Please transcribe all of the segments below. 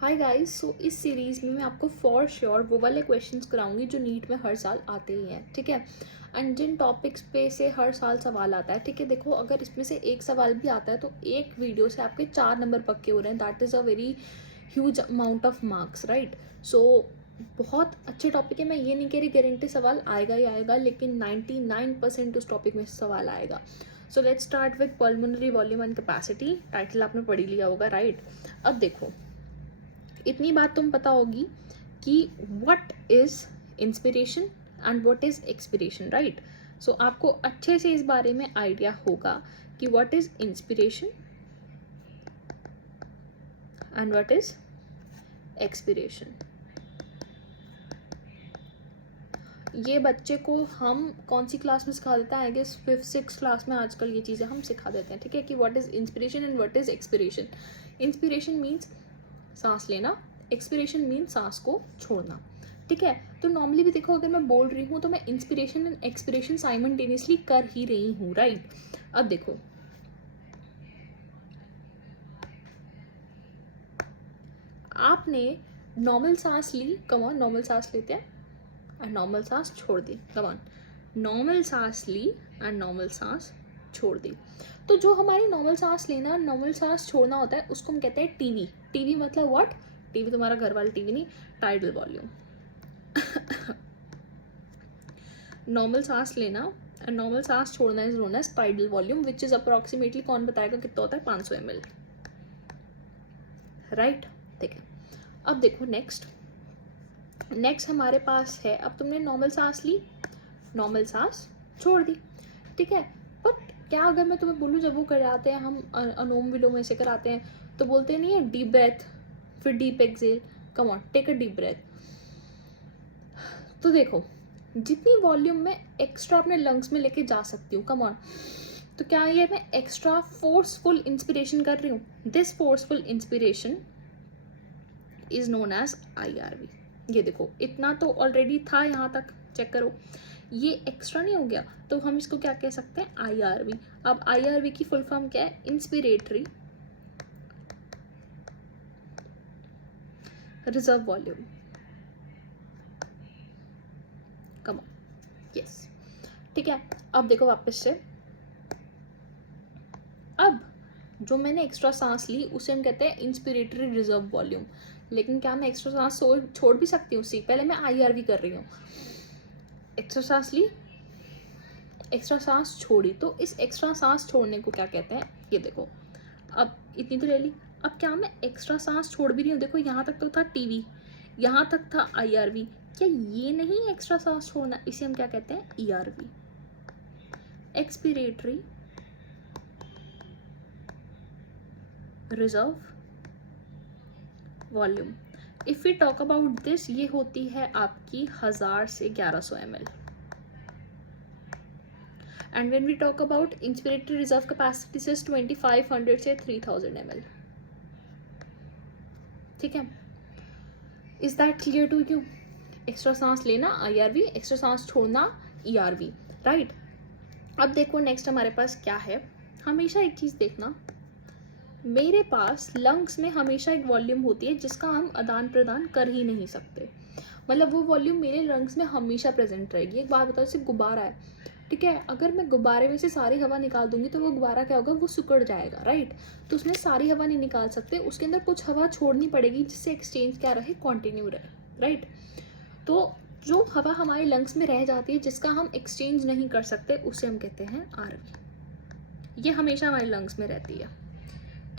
Hi guys. सो इस series में मैं आपको फॉर श्योर वो वाले क्वेश्चंस कराऊंगी जो नीट में हर साल आते ही हैं, ठीक है। एंड जिन टॉपिक्स पे से हर साल सवाल आता है, ठीक है। देखो, अगर इसमें से एक सवाल भी आता है तो एक वीडियो से आपके 4 नंबर पक्के हो रहे हैं। That is a very huge amount of marks, right. So बहुत अच्छे टॉपिक है। मैं ये नहीं कह रही गारंटी सवाल आएगा ही आएगा, लेकिन 99% उस टॉपिक में सवाल आएगा। So let's start with pulmonary volume and capacity. Title आपने पढ़ ही लिया होगा, राइट। अब देखो, इतनी बात तुम पता होगी कि what is inspiration and what is expiration, right. So आपको अच्छे से इस बारे में आइडिया होगा कि what is inspiration and what is expiration. ये बच्चे को हम कौन सी क्लास में सिखा देते हैं? आई गेस 5th-6th क्लास में आजकल ये चीज़ें हम सिखा देते हैं, ठीक है, कि what is inspiration and what is expiration. Inspiration means सांस लेना, एक्सपिरेशन मीन्स सांस को छोड़ना, ठीक है। तो नॉर्मली भी देखो, अगर मैं बोल रही हूँ तो मैं इंस्पिरेशन एंड एक्सपिरेशन साइमल्टेनियसली कर ही रही हूँ, राइट। अब देखो, आपने नॉर्मल सांस ली, कम ऑन, नॉर्मल सांस लेते हैं एंड नॉर्मल सांस छोड़ दी, कम ऑन। नॉर्मल सांस ली एंड नॉर्मल सांस छोड़ दी। तो जो हमारी नॉर्मल सांस लेना और नॉर्मल सांस छोड़ना होता है उसको हम कहते हैं टीवी। टीवी मतलब व्हाट? टीवी तुम्हारा घर वाला टीवी नहीं, टाइडल वॉल्यूम। नॉर्मल सांस लेना एंड नॉर्मल सांस छोड़ना is known as tidal volume, which is approximately, कौन बताएगा कितना होता है? 500 ml, राइट, ठीक है। अब देखो नेक्स्ट हमारे पास है, अब तुमने नॉर्मल सांस ली, नॉर्मल सांस छोड़ दी, ठीक है। बट क्या अगर मैं तुम्हें बोलूँ, जब वो कराते हैं हम अनुलोम विलोम ऐसे कराते हैं तो बोलते नहीं है डीप ब्रेथ फिर deep exhale, come on take a deep breath. तो देखो, जितनी वॉल्यूम में एक्स्ट्रा अपने लंग्स में लेके जा सकती हूँ, कम ऑन, तो क्या ये मैं एक्स्ट्रा फोर्सफुल इंस्पिरेशन कर रही हूँ? This forceful inspiration is known as IRV। ये देखो, इतना तो ऑलरेडी था, यहाँ तक चेक करो, ये एक्स्ट्रा नहीं हो गया, तो हम इसको क्या कह सकते हैं? IRV। अब IRV की फुल फॉर्म क्या है? Inspiratory reserve volume, come on, yes, ठीक है। अब देखो वापस से, अब जो मैंने एक्स्ट्रा सांस ली उसे हम कहते हैं इंस्पिरेटरी रिजर्व वॉल्यूम। लेकिन क्या मैं एक्स्ट्रा सांस छोड़ भी सकती हूँ? सी, पहले मैं IRV कर रही हूँ, एक्स्ट्रा सांस ली, एक्स्ट्रा सांस छोड़ी, तो इस एक्स्ट्रा सांस छोड़ने को क्या कहते हैं? ये देखो, अब इतनी तो ले ली, अब क्या मैं एक्स्ट्रा सांस छोड़ भी रही हूँ? देखो, यहाँ तक तो था टीवी, यहाँ तक था IRV, क्या ये नहीं एक्स्ट्रा सांस छोड़ना? इसे हम क्या कहते हैं? ERV, expiratory reserve volume. If we talk about this, ये होती है आपकी 1000 से 1100 ml। And when we talk about inspiratory reserve capacity से 2500 से 3000 ml, ठीक है। Is that clear to you? Extra सांस लेना IRV, एक्स्ट्रा सांस छोड़ना ERV, राइट। अब देखो नेक्स्ट हमारे पास क्या है। हमेशा एक चीज देखना, मेरे पास लंग्स में हमेशा एक वॉल्यूम होती है जिसका हम आदान प्रदान कर ही नहीं सकते। मतलब वो वॉल्यूम मेरे लंग्स में हमेशा प्रेजेंट रहेगी। एक बात बताओ, जैसे गुब्बारा है, ठीक है, अगर मैं गुब्बारे में से सारी हवा निकाल दूंगी तो वो गुब्बारा क्या होगा? वो सिकुड़ जाएगा, राइट। तो उसमें सारी हवा नहीं निकाल सकते, उसके अंदर कुछ हवा छोड़नी पड़ेगी जिससे एक्सचेंज क्या रहे? कॉन्टिन्यू रहे, राइट। तो जो हवा हमारे लंग्स में रह जाती है जिसका हम एक्सचेंज नहीं कर सकते उसे हम कहते हैं RV। ये हमेशा हमारे लंग्स में रहती है,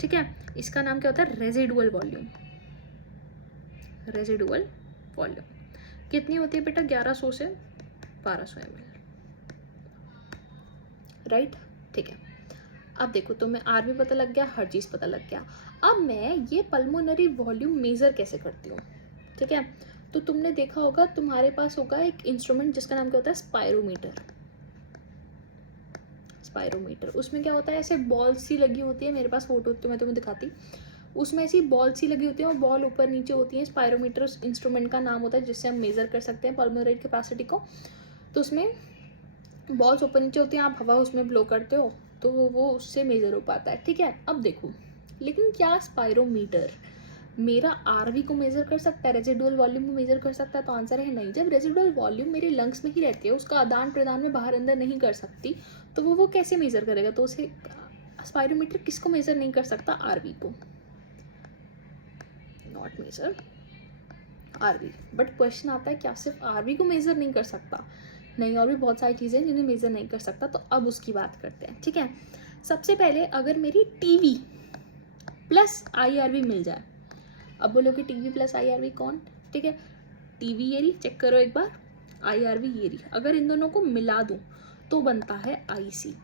ठीक है। इसका नाम क्या होता है? Residual volume. रेजिडुअल वॉल्यूम कितनी होती है बेटा? 1100 से 1200 ml, राइट, ठीक है। अब देखो, तुम्हें RV पता लग गया, हर चीज़ पता लग गया। अब मैं ये पल्मोनरी वॉल्यूम मेजर कैसे करती हूँ, ठीक है। तो तुमने देखा होगा, तुम्हारे पास होगा एक इंस्ट्रूमेंट जिसका नाम क्या होता है? स्पायरोमीटर। स्पायरोमीटर, उसमें क्या होता है? ऐसे बॉल सी लगी होती है, मेरे पास फोटो तो मैं तुम्हें दिखाती, उसमें ऐसी बॉल सी लगी होती है और बॉल ऊपर नीचे होती है। स्पायरोमीटर उस इंस्ट्रूमेंट का नाम होता है जिससे हम मेजर कर सकते हैं पल्मोनरी कैपेसिटी को। तो उसमें बॉल्स ऊपर नीचे होती हैं, आप हवा उसमें ब्लो करते हो तो वो उससे मेजर हो पाता है, ठीक है। अब देखो, लेकिन क्या स्पायरोमीटर मेरा आरवी को मेज़र कर सकता है, रेजिडुअल वॉल्यूम को मेज़र कर सकता है? तो आंसर है नहीं। जब रेजिडुअल वॉल्यूम मेरे लंग्स में ही रहती है, उसका आदान प्रदान में बाहर अंदर नहीं कर सकती, तो वो कैसे मेज़र करेगा? तो उसे स्पायरोमीटर किसको मेज़र नहीं कर सकता? आरवी को। Not measure RV. But question आता है क्या सिर्फ आरवी को मेज़र नहीं कर सकता? नहीं, और भी बहुत सारी चीज़ें हैं जिन्हें मेज़र नहीं कर सकता। तो अब उसकी बात करते हैं, ठीक है। सबसे पहले अगर मेरी टीवी प्लस आईआरवी मिल जाए, अब बोलो कि टीवी प्लस आईआरवी कौन? ठीक है, टीवी ये रही, चेक करो एक बार, आईआरवी ये रही। अगर इन दोनों को मिला दूं तो बनता है IC.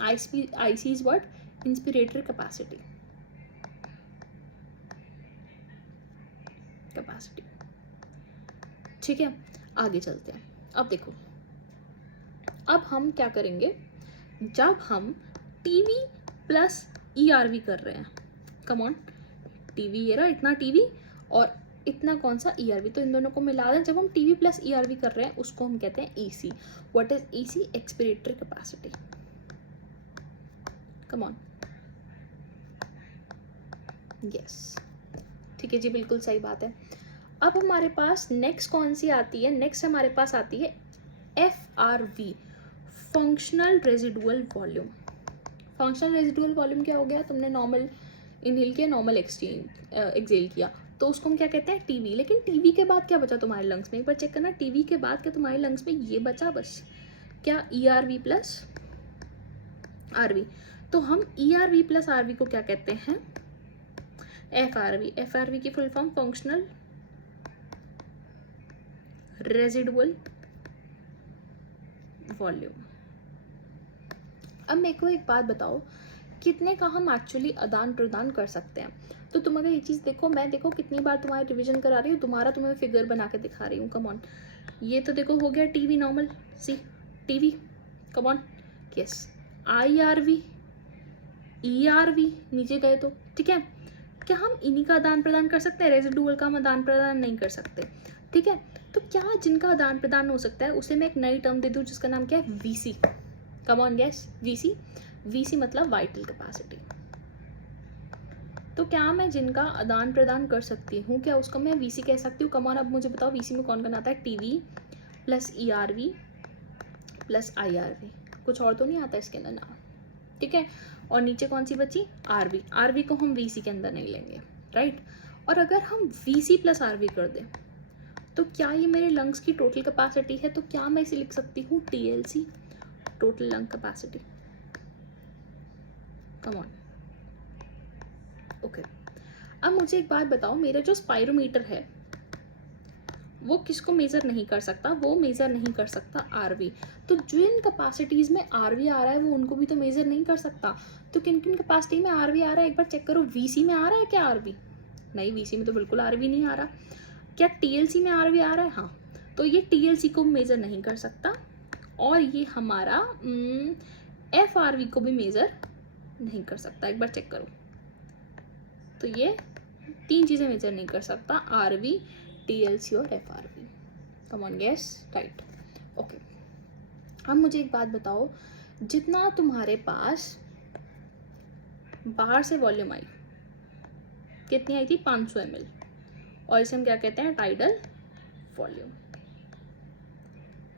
IC is what? Inspiratory capacity. ठीक है, आगे चलते हैं। अब देखो, अब हम क्या करेंगे, जब हम टीवी प्लस ईआरवी कर रहे हैं, कम ऑन, टीवी ये रहा, इतना टीवी और इतना कौन सा ईआरवी, तो इन दोनों को मिला दें। जब हम टीवी प्लस ईआरवी कर रहे हैं उसको हम कहते हैं EC. What is EC? Expiratory capacity. Come on, yes, ठीक है जी, बिल्कुल सही बात है। अब हमारे पास नेक्स्ट कौन सी आती है? नेक्स्ट हमारे पास आती है FRV, functional residual volume. Functional residual volume क्या हो गया? तुमने नॉर्मल इनहेल किया, नॉर्मल एक्सहेल किया, तो उसको हम क्या कहते हैं? टीवी। लेकिन टीवी के बाद क्या बचा तुम्हारे लंग्स में? एक बार चेक करना, टीवी के बाद क्या तुम्हारे लंग्स में ये बचा बस? क्या? ERV plus RV। तो हम ERV प्लस RV को क्या कहते हैं? FRV। FRV की full form functional residual volume. अब मेरे को एक बात बताओ, कितने का हम एक्चुअली आदान प्रदान कर सकते हैं? तो तुम अगर ये चीज़ देखो, मैं देखो कितनी बार तुम्हारी रिवीजन करा रही हूँ, तुम्हारा तुम्हें फिगर बना के दिखा रही हूँ। कम ऑन, ये तो देखो हो गया TV normal, see TV, come on, yes. IRV, ERV नीचे गए तो, ठीक है, क्या हम इन्हीं का आदान प्रदान कर सकते हैं? रेजिडुअल का हम आदान प्रदान नहीं कर सकते, ठीक है। तो क्या जिनका आदान प्रदान हो सकता है उसे मैं एक नई टर्म दे दूँ जिसका नाम क्या है? VC। Come on, yes, VC। VC मतलब वाइटल कैपेसिटी। तो क्या मैं जिनका आदान प्रदान कर सकती हूँ, क्या उसको मैं VC कह सकती हूँ? कम ऑन, अब मुझे बताओ VC में कौन कौन आता है? TV plus ERV plus IRV, कुछ और तो नहीं आता इसके अंदर नाम, ठीक है। और नीचे कौन सी बची? RV। RV को हम VC के अंदर नहीं लेंगे, राइट। और अगर हम VC प्लस RV कर दें तो क्या ये मेरे लंग्स की टोटल कैपेसिटी है? तो क्या मैं इसे लिख सकती हूँ TLC, total lung capacity? Come on, okay. अब मुझे एक बात बताओ, मेरा जो स्पायरोमीटर है वो किसको मेज़र नहीं कर सकता? वो मेज़र नहीं कर सकता RV। तो जिन कैपेसिटीज़ में RV आ रहा है वो उनको भी तो मेज़र नहीं कर सकता। तो किन किन कैपेसिटी में RV आ रहा है एक बार चेक करो। VC में आ रहा है क्या RV? नहीं, VC में तो बिल्कुल RV नहीं आ रहा। क्या TLC में RV आ रहा है? हाँ, तो ये TLC को मेज़र नहीं कर सकता और ये हमारा FRV को भी मेज़र नहीं कर सकता। एक बार चेक करो, तो ये तीन चीज़ें मेजर नहीं कर सकता, RV, TLC और FRV। Come on, guess, right, okay. अब मुझे एक बात बताओ, जितना तुम्हारे पास बाहर से वॉल्यूम आई, कितनी आई थी? 500 ml, और इसे हम क्या कहते हैं? Tidal volume.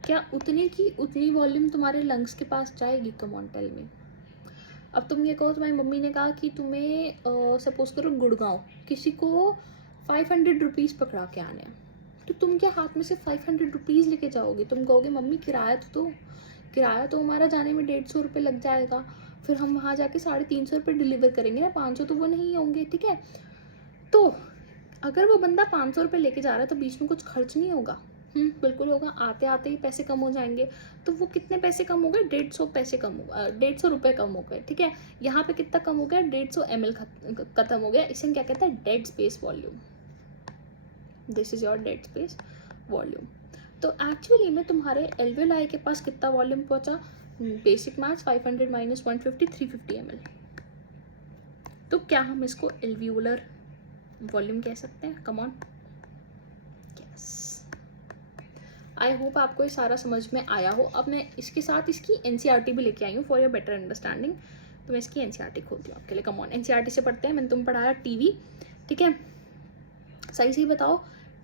क्या उतनी की उतनी वॉल्यूम तुम्हारे लंग्स के पास जाएगी? Come on, tell me. अब तुम ये कहो, तुम्हारी मम्मी ने कहा कि तुम्हें सपोज करो गुड़गांव किसी को 500 रुपीज़ पकड़ा के आने हैं, तो तुम क्या हाथ में से 500 रुपीज़ लेके जाओगे? तुम कहोगे मम्मी किराया तो हमारा जाने में 150 रुपये लग जाएगा, फिर हम वहाँ जाके 350 रुपये डिलीवर करेंगे ना, 500 तो वो नहीं होंगे, ठीक है। तो अगर वो बंदा 500 रुपये लेके जा रहा है तो बीच में कुछ खर्च नहीं होगा? बिल्कुल होगा। आते आते ही पैसे कम हो जाएंगे। तो वो कितने पैसे कम हो गए? 150 पैसे कम हो, 150 रुपये कम हो गए, ठीक है। यहाँ पे कितना कम हो गया? 150 ml खत्म हो गया। इसे हम क्या कहते हैं? Dead space volume. This is your dead space volume. तो एक्चुअली में तुम्हारे एल्वेलाई के पास कितना वॉल्यूम पहुंचा? Basic maths, 500 minus 150, 350 ml। तो क्या हम इसको एल्वियोलर वॉल्यूम कह सकते हैं? कम ऑन, आई होप आपको ये सारा समझ में आया हो। अब मैं इसके साथ इसकी NCERT भी लेके आई हूँ फॉर योर बेटर अंडरस्टैंडिंग। तो मैं इसकी NCERT खोलती हूँ आपके लिए। कम ऑन, NCERT से पढ़ते हैं। मैंने तुम पढ़ाया टीवी, ठीक है। सही सही बताओ,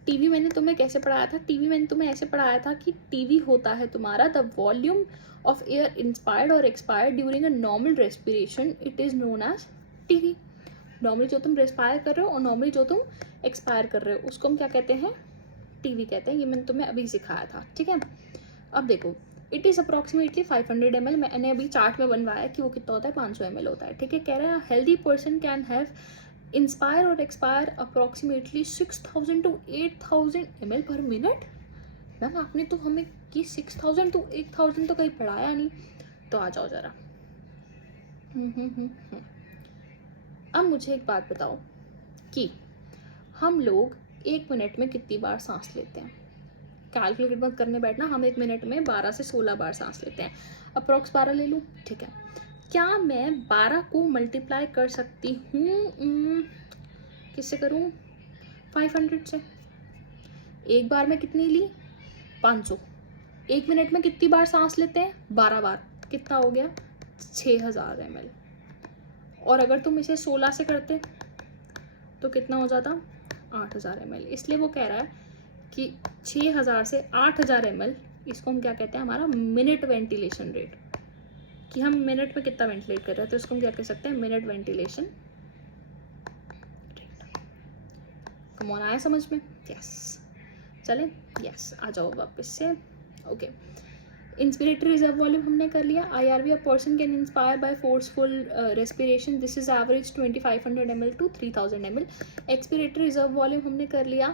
टीवी मैंने तुम्हें कैसे पढ़ाया था? टीवी मैंने तुम्हें ऐसे पढ़ाया था कि टीवी होता है तुम्हारा the volume of air inspired और expired during a normal respiration, it is known as TV. Normally जो तुम रेस्पायर कर रहे हो और नॉर्मली जो तुम एक्सपायर कर रहे हो उसको हम क्या कहते हैं? टीवी कहते हैं। ये मैंने तुम्हें अभी सिखाया था, ठीक है। अब देखो, इट इज़ अप्रॉक्सीमेटली 500 ml। मैंने अभी चार्ट में बनवाया कि वो कितना होता है, 500 ml होता है, ठीक है। कह रहा है healthy person can have inspire और expire approximately 6000 to 8000 ml per minute. Ma'am आपने तो हमें कि 6000 to 8000 तो कहीं पढ़ाया नहीं, तो आ जाओ ज़रा। अब मुझे एक बात बताओ कि हम लोग 1 मिनट में कितनी बार सांस लेते हैं? कैलकुलेट मत करने बैठना, हम 1 मिनट में 12 से 16 बार सांस लेते हैं। अप्रॉक्स 12 ले लूँ, ठीक है। क्या मैं 12 को मल्टीप्लाई कर सकती हूँ? किससे करूँ? 500 से। एक बार में कितनी ली? 500। 1 मिनट में कितनी बार सांस लेते हैं? 12 बार। कितना हो गया? 6000 ml। और अगर तुम इसे 16 से करते तो कितना हो जाता? 8000 ml। इसलिए वो कह रहा है कि 6000 से 8000 ml, इसको हम क्या कहते हैं? हमारा मिनट वेंटिलेशन रेट, कि हम मिनट में कितना वेंटिलेट कर रहे हैं, तो इसको हम क्या कह सकते हैं? Minute ventilation rate. Come on, आया समझ में? यस, चले, यस, आ जाओ वापस से। ओके, इंस्पिरेटरी रिजर्व वॉल्यूम हमने कर लिया। IRV, a person can inspire by forceful respiration, this is average 2500 ml to 3000 ml। Expiratory reserve volume हमने कर लिया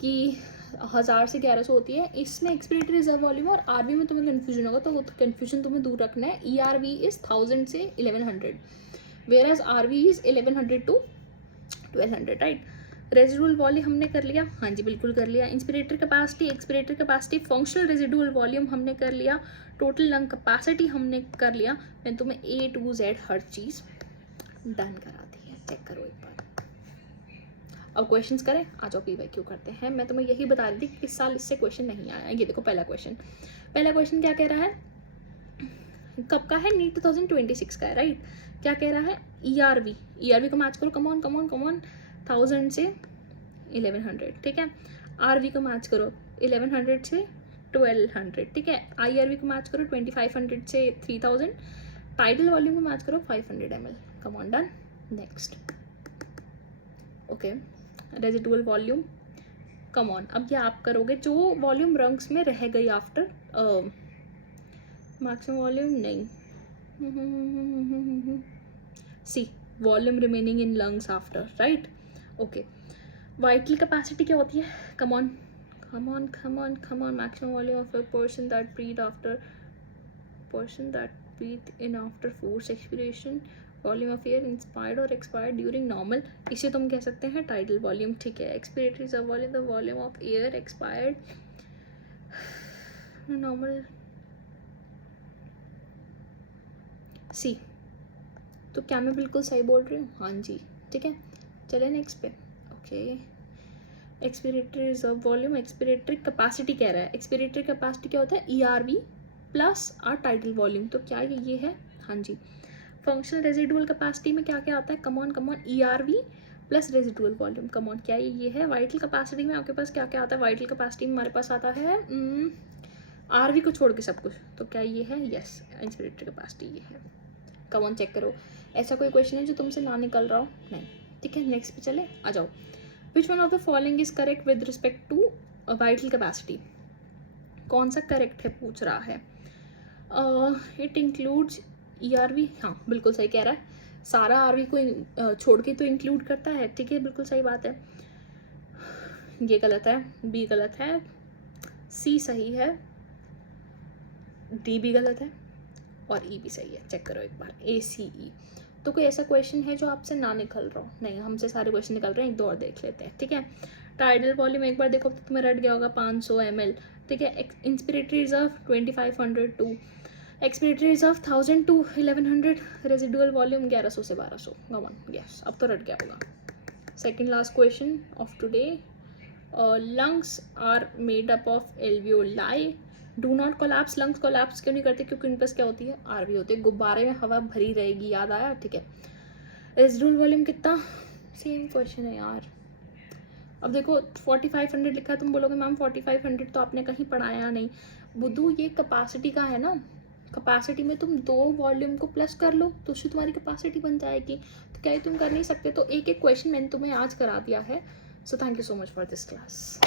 कि 1000 से 1100 होती है। इसमें एक्सपिरेटरी रिजर्व वॉल्यूम और आरवी में तुम्हें कन्फ्यूजन होगा, तो वो कन्फ्यूजन तुम्हें दूर रखना है। ERV इज 1000 से 1100, whereas RV is 1100 to 1200, right. Residual volume हमने कर लिया, हाँ जी बिल्कुल कर लिया। Inspiratory capacity, expiratory capacity, functional residual volume हमने कर लिया, टोटल लंग कैपेसिटी हमने कर लिया। मैंने तुम्हें A to Z her cheese done करा दी है, चेक करो एक बार। अब क्वेश्चंस करें, आ जाओ PYQ करते हैं। मैं तुम्हें यही बता रही थी कि इस साल इससे क्वेश्चन नहीं आया। ये देखो पहला क्वेश्चन क्या कह रहा है? कब का है? नीट 2026 का है, राइट। क्या कह रहा है? ERV को मैच करो, कम ऑन 1000 से 1100, ठीक है। RV को मैच करो 1100 से 1200, ठीक है। IRV को मैच करो 2500 से 3000। टाइडल वॉल्यूम को मैच करो 500 ml। Come on, done. Next, okay, residual volume, come on. अब ये आप करोगे जो वॉल्यूम रंग्स में रह गई आफ्टर मैक्सिमम वॉल्यूम नहीं, see volume remaining in lungs after, right. Okay, vital capacity क्या होती है? Come on, maximum volume of a person that breathe in after force expiration, volume of air inspired और expired during normal, इसे तुम कह सकते हैं टाइडल वॉल्यूम, ठीक है। Expiratory reserve volume, the volume of air expired normal, see. तो क्या मैं बिल्कुल सही बोल रही हूँ? हाँ जी, ठीक है। चले नेक्स्ट पे। Okay, expiratory reserve volume, expiratory capacity कह रहा है। एक्सपिरेटरी कैपेसिटी क्या होता है? ERV plus R tidal volume, तो क्या ये है? हाँ जी। फंक्शनल रेजिडुअल कैपेसिटी में क्या क्या आता है? Come on, ERV plus residual volume, come on, क्या ये है? वाइटल कैपेसिटी में आपके पास क्या क्या आता है? वाइटल कैपेसिटी में हमारे पास आता है RV को छोड़ के सब कुछ, तो क्या ये है? यस, इंस्पिरेटरी कैपेसिटी ये है। कम ऑन, चेक करो, ऐसा कोई क्वेश्चन है जो तुमसे ना निकल रहा हो? नहीं, ठीक है। नेक्स्ट पे चले, आ जाओ। Which one of the following is correct with respect to vital capacity? कौन सा करेक्ट है पूछ रहा है। इट इंक्लूड्स ERV, हाँ बिल्कुल सही कह रहा है। सारा RV को छोड़ के तो इंक्लूड करता है, ठीक है, बिल्कुल सही बात है। ये गलत है, B गलत है, C सही है, D भी गलत है और E भी सही है। चेक करो एक बार, ACE। तो कोई ऐसा क्वेश्चन है जो आपसे ना निकल रहा हो? नहीं, हमसे सारे क्वेश्चन निकल रहे हैं, एक दो और देख लेते हैं, ठीक है। टाइडल वॉल्यूम एक बार देखो तो तुम्हें रट गया होगा, 500 ml, ठीक है। Inspiratory reserve 2500 to, expiratory reserve 1000 to 1100, residual volume 1100 से 1200। गमन, यस, अब तो रट गया होगा। Second last question of today, lungs are made up of alveoli, do not collapse. Lungs collapse क्यों नहीं करते? क्योंकि उन पास क्या होती है? RV होती है। गुब्बारे में हवा भरी रहेगी, याद आया, ठीक है। रेजिडुअल वॉल्यूम कितना? सेम क्वेश्चन है यार। अब देखो 4500 लिखा है, तुम बोलोगे मैम 4500 तो आपने कहीं पढ़ाया नहीं। बुद्धू ये कैपेसिटी का है ना, कैपेसिटी में तुम 2 वॉल्यूम को प्लस कर लो तो उससे तुम्हारी कैपेसिटी बन जाएगी। तो क्या ये तुम कर नहीं सकते? तो एक एक क्वेश्चन मैंने तुम्हें आज करा दिया है। So thank you so much for this class.